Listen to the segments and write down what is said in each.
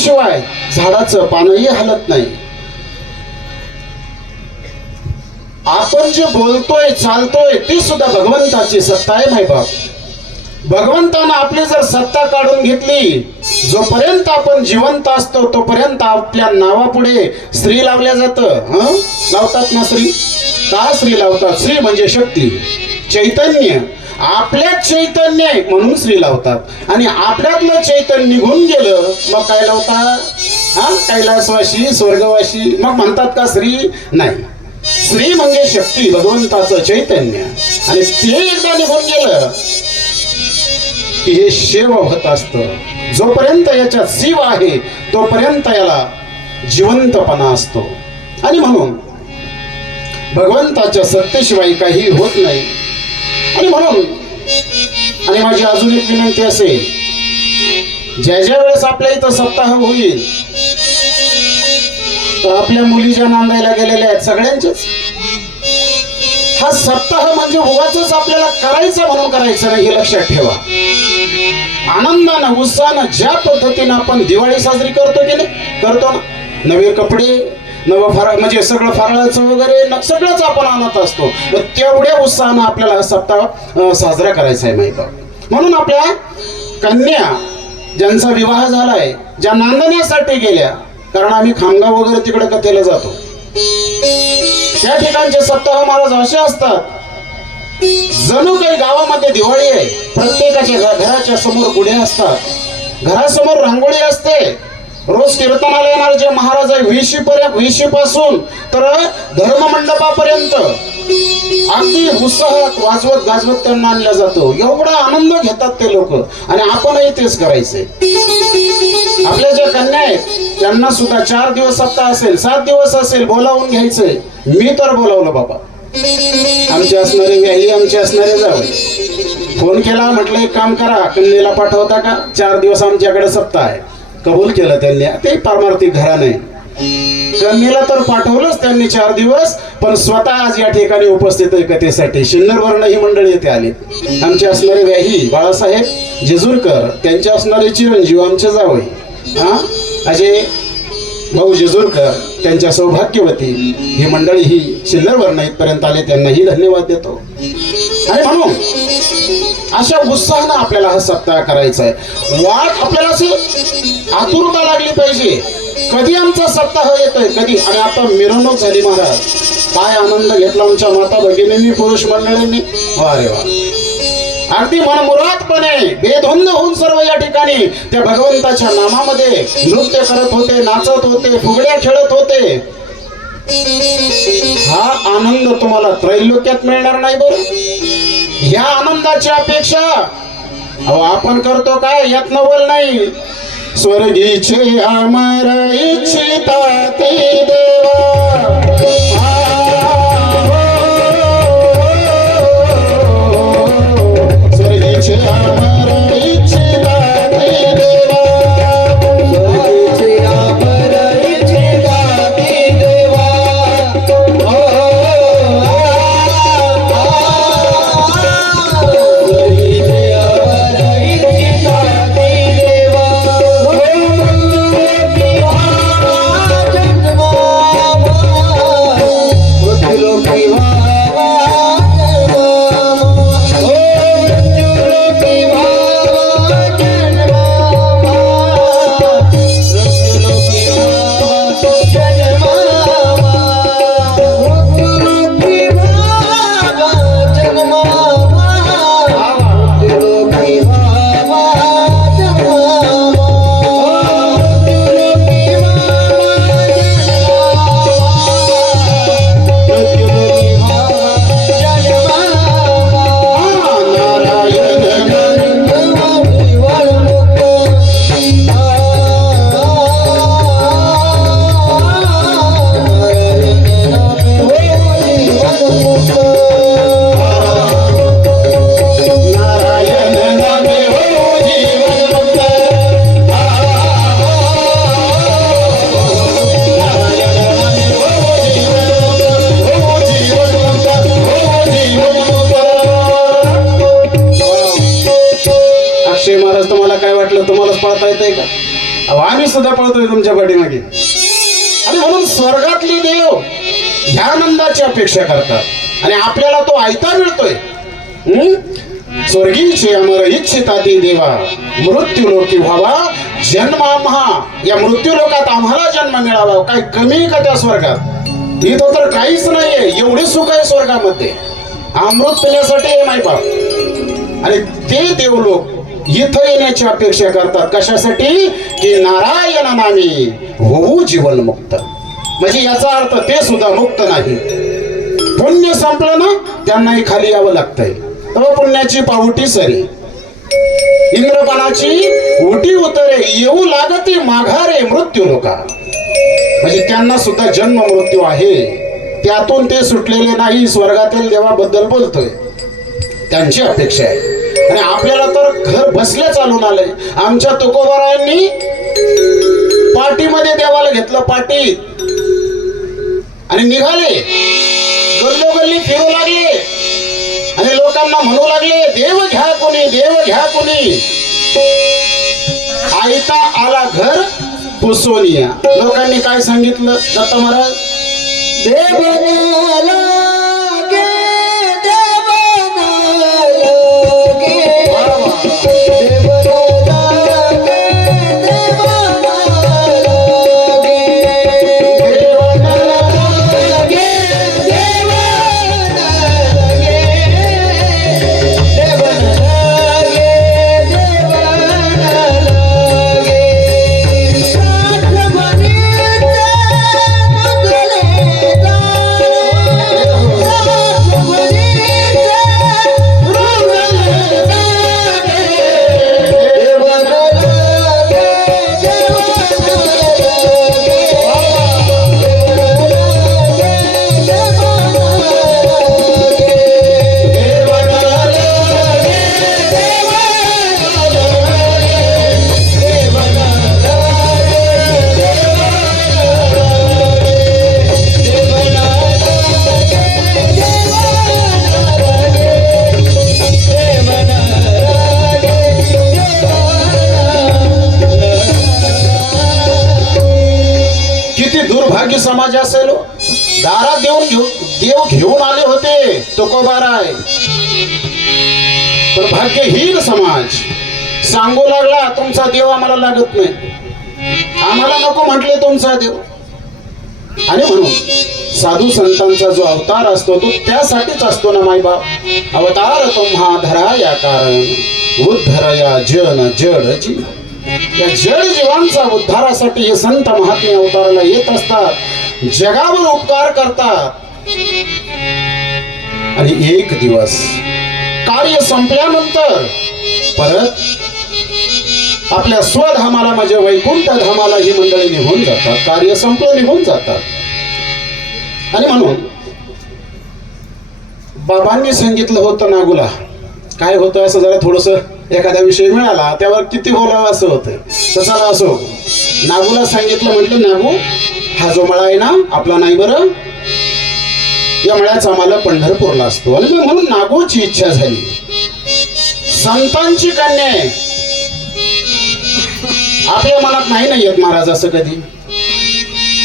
पाण्याशिवाय झाडाचं पानही हलत नाही. आपण जे बोलतोय चालतोय ती सुद्धा भगवंताची सत्ता आहे माय बाप. भगवंतानं आपली जर सत्ता काढून घेतली जोपर्यंत आपण जिवंत असतो तोपर्यंत आपल्या नावापुढे स्त्री लावल्या जातं. लावतात ना स्त्री? का स्त्री लावतात? स्त्री म्हणजे शक्ती. चैतन्य. आपल्यात चैतन्य आहे म्हणून स्त्री लावतात. आणि आपल्यातलं चैतन्य निघून गेलं मग काय लावतात? हा? कैलासवाशी स्वर्गवाशी मग म्हणतात का स्त्री? नाही. स्त्री म्हणजे शक्ती भगवंताचं चैतन्य. आणि ते एकदा निघून गेलं की हे शेव होत असत. जोपर्यंत याच्यात शिव आहे तोपर्यंत याला जिवंतपणा असतो. आणि म्हणून भगवंताच्या सत्तेशिवाय काही होत नाही. आणि म्हणून आणि माझी अजून एक विनंती असेल ज्या ज्या वेळेस आपल्या इथं सप्ताह होईल तर आपल्या मुली ज्या नांदायला गेलेल्या आहेत सगळ्यांचेच हा सप्ताह म्हणजे उगाच आपल्याला करायचं म्हणून करायचं नाही हे लक्षात ठेवा. आनंदानं उत्साहानं ज्या पद्धतीनं आपण दिवाळी साजरी करतो की नाही करतो ना. नवे कपडे नव फराळ म्हणजे सगळं फराळाचं वगैरे न- सगळंच आपण आणत असतो. मग तेवढ्या उत्साहानं आपल्याला हा सप्ताह साजरा करायचा आहे माहिती म्हणून आपल्या कन्या ज्यांचा विवाह झालाय ज्या नांदण्यासाठी गेल्या कारण आम्ही खामगाव वगैरे तिकडे कथेला जातो. त्या ठिकाणचे सप्ताह महाराज असे असतात. जणू काही गावामध्ये दिवाळी आहे प्रत्येकाच्या घराच्या समोर गुढे असतात. घरासमोर रांगोळी असते. रोज कीर्तनाला येणारे जे महाराज आहे विशी पर्यंत विशी पासून तर धर्म मंडपापर्यंत अगदी उत्साहात वाजवत गाजवत त्यांना आणला जातो. एवढा आनंद घेतात ते लोक. आणि आपणही तेच करायचे. आपल्या ज्या कन्या आहेत त्यांना सुद्धा चार दिवस सप्ताह असेल सात दिवस असेल बोलावून घ्यायचंय मी तर बोलावलं बाबा. आमचे असणारे व्याही आमचे असणारे जाऊ फोन केला म्हटलं एक काम करा कन्येला पाठवता का? चार दिवस आमच्याकडे सप्ताह आहे. कबूल केलं त्यांनी. ते पारमार्थिक घराने कन्येला तर पाठवलंच त्यांनी चार दिवस पण स्वतः आज या ठिकाणी उपस्थित आहे कथेसाठी. शिन्नरवर्ण ही मंडळी येथे आली. आमचे असणारे व्याही बाळासाहेब जेजूरकर त्यांचे असणारे चिरंजीव आमचे जावय हा? अजय भाऊ जेजूरकर त्यांच्या सौभाग्यवती. ही मंडळी ही शिल्लरवरनं इथपर्यंत आले त्यांनाही धन्यवाद देतो. आणि म्हणून अशा उत्साहानं आपल्याला हा सप्ताह करायचा आहे. वाट आपल्याला अशी आतुरता लागली पाहिजे. कधी आमचा सप्ताह येतोय? कधी? आणि आता मिरवणूक झाली महाराज. काय आनंद घेतला आमच्या माता भगिनींनी पुरुष मंडळींनी? अरे वा. अगदी मनमुरादपणे बेधुंद होऊन सर्व या ठिकाणी त्या भगवंताच्या नामामध्ये नृत्य करत होते नाचत होते फुगड्या खेळत होते. हा आनंद तुम्हाला त्रैलोक्यात मिळणार नाही बरं. ह्या आनंदाची अपेक्षा अहो आपण करतो काय यात नवल नाही. स्वर्गीचे अमर इच्छिता ते देवा. सुद्धा तुमच्या पाठीमागे. आणि म्हणून स्वर्गातले देव ह्या आनंदाची अपेक्षा करतात. आणि आपल्याला तो आयता मिळतोय. स्वर्गीचे अमर इच्छिता ती देवा. मृत्यू लोकी व्हावा जन्मा महा या मृत्यू लोकात आम्हाला जन्म मिळावा. काय कमी का त्या स्वर्गात? इथं तर काहीच नाहीये. एवढे सुख आहे स्वर्गामध्ये. अमृत पिण्यासाठी आहे माय आणि ते देव लोक इथं येण्याची अपेक्षा करतात. कशासाठी? की नारायण नामी होऊ जीवन मुक्त म्हणजे याचा अर्थ ते सुद्धा मुक्त नाही. पुण्य संपलं ना त्यांनाही खाली यावं लागतंय. तो पुण्याची पाहुटी सरी. इंद्रपणाची उटी उतरे येऊ लागते माघारे मृत्यू लोका म्हणजे त्यांना सुद्धा जन्म मृत्यू आहे. त्यातून ते सुटलेले नाही स्वर्गातील देवाबद्दल बोलतोय. त्यांची अपेक्षा आहे. आणि आपल्याला तर घर बसल्या चालून आलंय. आमच्या तुकोबारायांनी पार्टीमध्ये देवाला घेतलं पार्टी आणि निघाले. गल्लोगल्ली फिरू लागले. आणि लोकांना म्हणू लागले देव घ्या कोणी देव घ्या कोणी. आयता आला घर पुसोनिया लोकांनी काय सांगितलं? दत्त महाराज देवना Yeah. लागला तुमचा देव आम्हाला लागत नाही. आम्हाला नको म्हटले तुमचा देव. आणि म्हणून साधू संतांचा जो अवतार असतो तो त्यासाठीच असतो ना मायबाप अवतार तुम्हा धरा या कारण उद्धर या जन जड जीव. या जड जीवांचा उद्धारासाठी हे संत महात्मे अवताराला येत असतात. जगावर उपकार करतात. आणि एक दिवस कार्य संपल्यानंतर परत आपल्या स्वधामाला म्हणजे वैकुंठ धामाला ही मंडळी निघून जातात. कार्य संपलं निघून जातात. आणि म्हणून बाबांनी सांगितलं होतं नागूला काय होतं असं जरा थोडस एखादा विषय मिळाला त्यावर किती बोलावं असं होतं. तसा असो नागूला सांगितलं म्हटलं नागू हा जो मळा आहे ना आपला नाही बरं. या मळ्याचा आम्हाला पंढरपूरला असतो. आणि मग म्हणून नागूची इच्छा झाली. संतांची कन्या आहे. आपल्या मनात नाही ना येत महाराज असं कधी?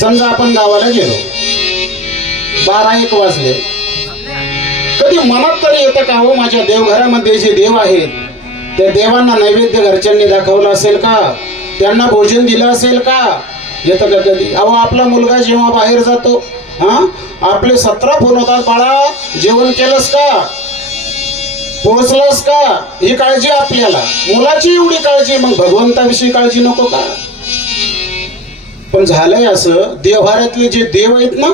समजा आपण गावाला गेलो. बारा एक वाजले. कधी मनात तरी येतं का हो माझ्या देवघरामध्ये जे देव आहेत त्या देवांना नैवेद्य घरच्यांनी दाखवलं असेल का? त्यांना भोजन दिलं असेल का? येतं का कधी? अहो आपला मुलगा जेव्हा बाहेर जातो हा? आपले सतरा फोन होतात बाळा जेवण केलंस का? पोहोचलास का? ही काळजी आपल्याला. मुलाची एवढी काळजी मग भगवंताविषयी काळजी नको का? पण झालंय असं देवभारातले जे देव आहेत ना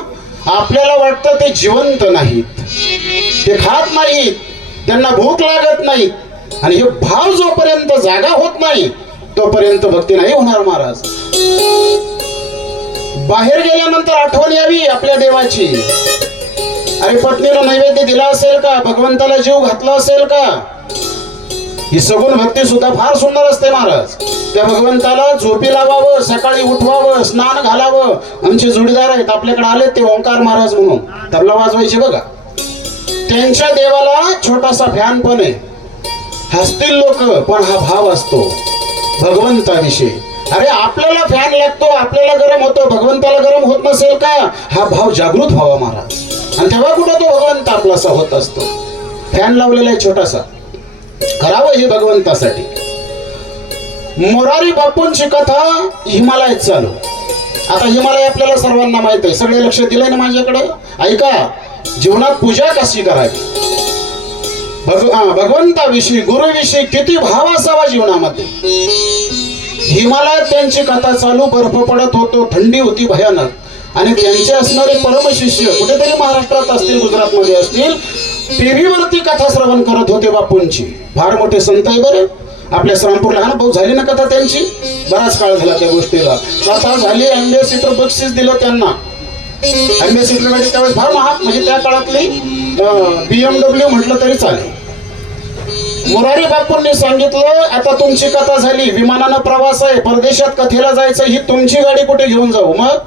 आपल्याला वाटतं ते जिवंत नाहीत. ते खात नाहीत त्यांना भूक लागत नाही आणि हे भाव जोपर्यंत जागा होत नाही तोपर्यंत भक्ती नाही होणार महाराज. बाहेर गेल्यानंतर आठवण यावी आपल्या देवाची. अरे पत्नीला नैवेद्य दिला असेल का? भगवंताला जीव घातला असेल का? ही सगुण भक्ती सुद्धा फार सुंदर असते महाराज. त्या भगवंताला झोपी लावावं सकाळी उठवावं स्नान घालावं. आमचे जोडीदार आहेत आपल्याकडे आले ते ओंकार महाराज म्हणून. तबला वाजवायचे बघा. त्यांच्या देवाला छोटासा फॅन पण आहे. हसतील लोक पण हा भाव असतो. भगवंताविषयी. अरे आपल्याला फॅन लागतो आपल्याला गरम होतो. भगवंताला गरम होत नसेल का? हा भाव जागृत व्हावा महाराज. आणि तेव्हा कुठं तो भगवंत आपलासा होत असतो. फॅन लावलेला आहे छोटासा. करावं हे भगवंतासाठी. मोरारी बापूंची कथा हिमालयात चालू. आता हिमालय आपल्याला सर्वांना माहीत आहे. सगळे लक्ष दिलंय ना माझ्याकडे? ऐका जीवनात पूजा कशी करावी? भग भगवंताविषयी गुरुविषयी किती भाव असावा जीवनामध्ये? हिमालयात त्यांची कथा चालू बर्फ पडत होतो थंडी होती भयानक. आणि त्यांचे असणारे परमशिष्य कुठेतरी महाराष्ट्रात असतील गुजरातमध्ये असतील टीव्ही वरती कथा श्रवण करत होते बापूंची. फार मोठे संत आहे बरे. आपल्या श्रामपूर लहान भाऊ झाली ना कथा त्यांची? बराच काळ झाला त्या गोष्टीला. कथा झाली अँबेसिटर बक्षीस दिलं त्यांना. अँबेसिटर म्हणजे त्यावेळेस फार महाग म्हणजे त्या काळातली बीएमडब्ल्यू म्हटलं तरी चालेल. मुरारी बापूंनी सांगितलं आता तुमची कथा झाली विमानानं प्रवास आहे परदेशात कथेला जायचं ही तुमची गाडी कुठे घेऊन जाऊ? मग?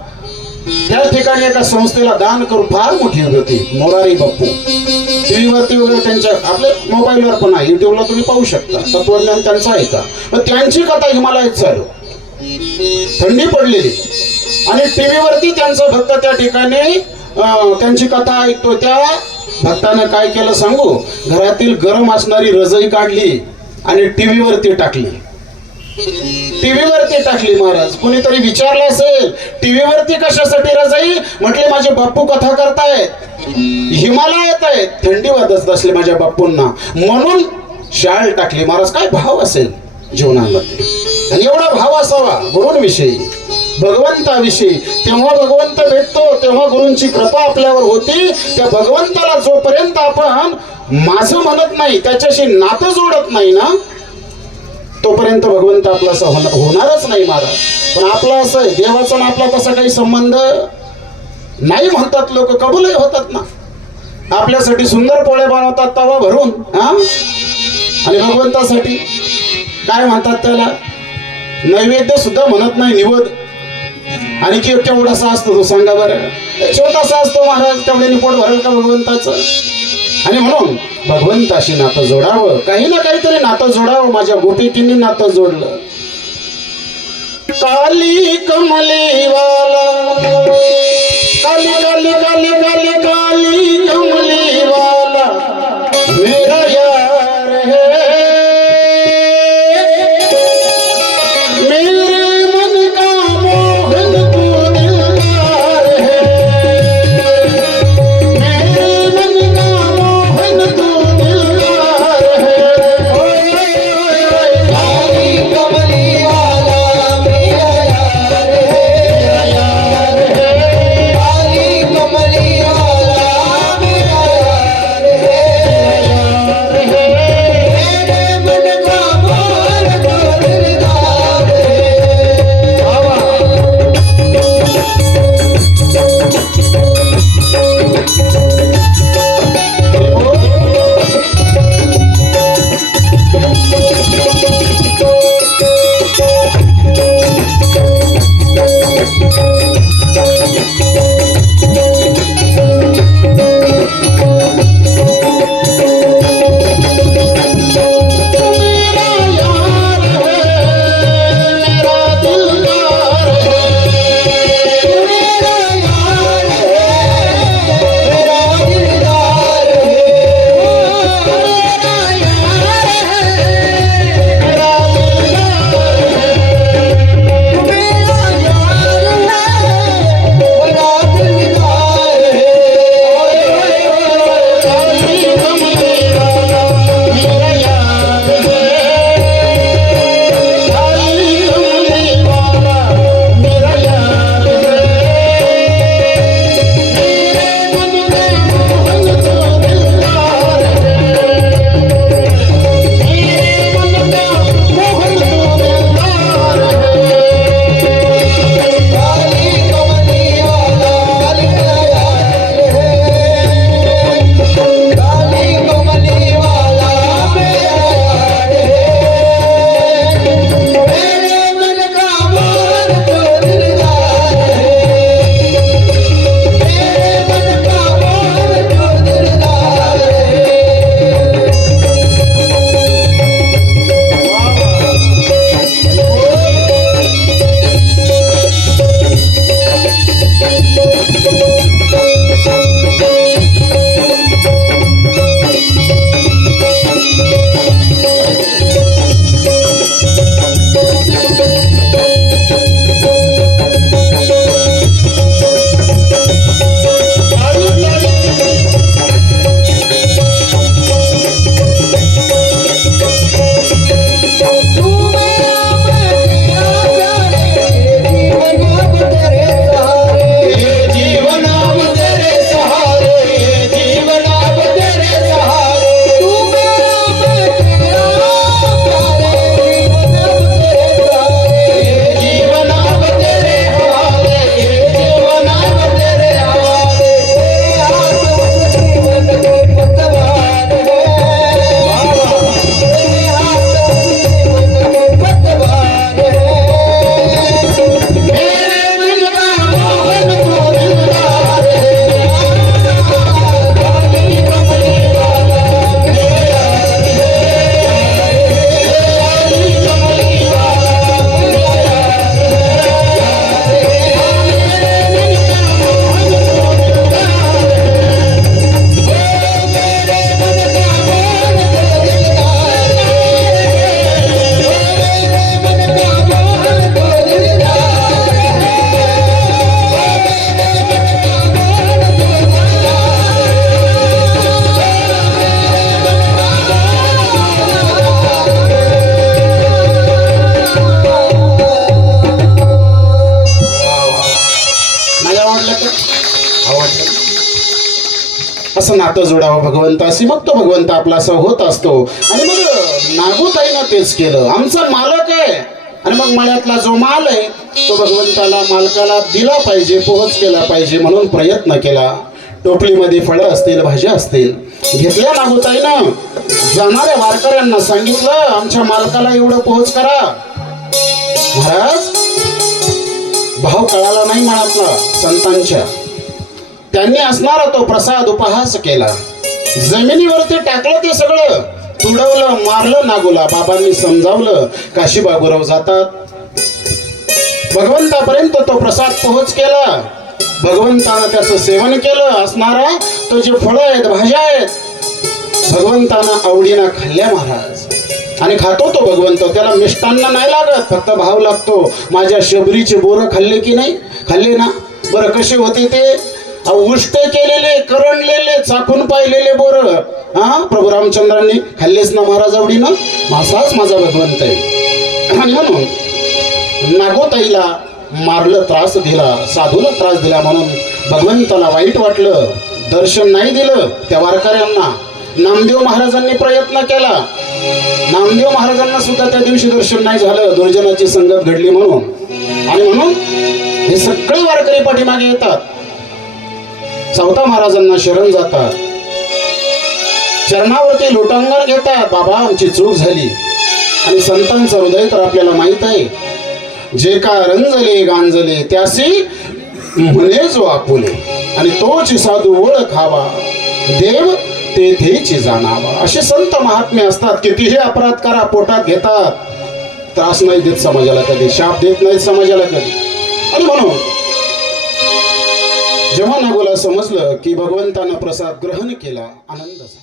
त्या ठिकाणी एका संस्थेला दान करून फार मोठी होती मोरारी बापू टीव्हीवरती वगैरे त्यांच्या आपल्या मोबाईलवर पण आहे युट्यूबला तुम्ही पाहू शकता तत्वज्ञान त्यांचं आहे का? मग त्यांची कथा हिमालयात चालू थंडी पडलेली आणि टीव्हीवरती त्यांचं भक्त त्या ठिकाणी त्यांची कथा ऐकतो त्या भक्तानं काय केलं सांगू? घरातील गरम असणारी रजई काढली आणि टीव्हीवरती टाकली. टीव्हीवरती टाकली महाराज. कुणीतरी विचारलं असेल टीव्हीवरती कशासाठी रजाई? म्हटले माझे बाप्पू कथा करतायत. हिमालयात आहेत. थंडी वाजत असले माझ्या बाप्पूंना. म्हणून शाळ टाकली. महाराज काय भाव असेल जीवनामध्ये? आणि एवढा भाव असावा गुरुंविषयी. भगवंताविषयी. तेव्हा भगवंत भेटतो तेव्हा गुरूंची कृपा आपल्यावर होती. त्या भगवंताला जोपर्यंत आपण माझं म्हणत नाही त्याच्याशी नातं जोडत नाही ना तोपर्यंत भगवंत आपला असं होणार होणारच नाही महाराज. पण आपला असं आहे देवाचा आणि आपला तसा काही संबंध नाही म्हणतात लोक कबूलही होतात ना. आपल्यासाठी सुंदर पोळे बनवतात तवा भरून हा? आणि भगवंतासाठी काय म्हणतात त्याला? नैवेद्य सुद्धा म्हणत नाही निवद. आणि की केवढासा असतो तो सांगा बरं. छोटासा असतो महाराज तेवढे निपोट भरेल का भगवंताचं? आणि म्हणून भगवंताशी नातं जोडावं. काही ना काहीतरी नातं जोडावं. माझ्या गोपिकीने नातं जोडलं. काली कमलीवाला काली काली काली काली काली. जोडावं भगवंताशी मग तो भगवंत आपला असा होत असतो. आणि मग नागोताईनं तेच केलं. आमचा मालक आहे. आणि मग मळ्यातला जो माल आहे तो भगवंताला मालकाला दिला पाहिजे पोहोच केला पाहिजे म्हणून प्रयत्न केला. टोपलीमध्ये फळं असतील भाज्या असतील. घेतल्या नागोताईनं. जाणाऱ्या वारकऱ्यांना सांगितलं आमच्या मालकाला एवढं पोहोच करा. महाराज भाव कळाला नाही मनातला संतांच्या. त्यांनी असणारा तो प्रसाद उपहास केला. जमिनीवरती टाकलं ते सगळं. तुडवलं मारलं नागोला बाबांनी समजावलं काशी बाबूराव जातात. भगवंतापर्यंत तो प्रसाद पोहोच केला. भगवंतानं त्याचं सेवन केलं. असणारा तो जे फळं आहेत भाज्या आहेत भगवंतानं आवडीनं खाल्ल्या महाराज. आणि खातो तो भगवंत. त्याला मिष्टांना नाही लागत. फक्त भाव लागतो. माझ्या शबरीचे बोरं खाल्ले की नाही? खाल्ले ना? बरं कसे होते ते? उष्ट केलेले करंडलेले चाकून पाहिलेले बोर. हा प्रभू रामचंद्रांनी खाल्लेच ना महाराज आवडीनं मासाच माझा भगवंत आहे. आणि म्हणून नागोताईला मारलं त्रास दिला साधूला त्रास दिला म्हणून भगवंताला वाईट वाटलं दर्शन नाही दिलं त्या वारकऱ्यांना. नामदेव महाराजांनी प्रयत्न केला. नामदेव महाराजांना सुद्धा त्या दिवशी दर्शन नाही झालं दुर्जनाची संगत घडली म्हणून. आणि म्हणून हे सगळे वारकरी पाठीमागे येतात. चौथा महाराजांना शरण जातात. चरणावरती लोटांगण घेतात. बाबा आमची चूक झाली. आणि संतांचं हृदय तर आपल्याला माहीत आहे. जे का रंजले गांजले त्यासी म्हणे जो आपुले आणि तोच साधू ओळखावा देव तेथेची जाणावा. असे संत महात्मे असतात. कितीही अपराध करा पोटात घेतात. त्रास नाही देत समाजाला कधी. शाप देत नाही समाजाला कधी. आणि म्हणून जेव्हा नागोला समजलं की भगवंतानं प्रसाद ग्रहण केला आनंद झाला.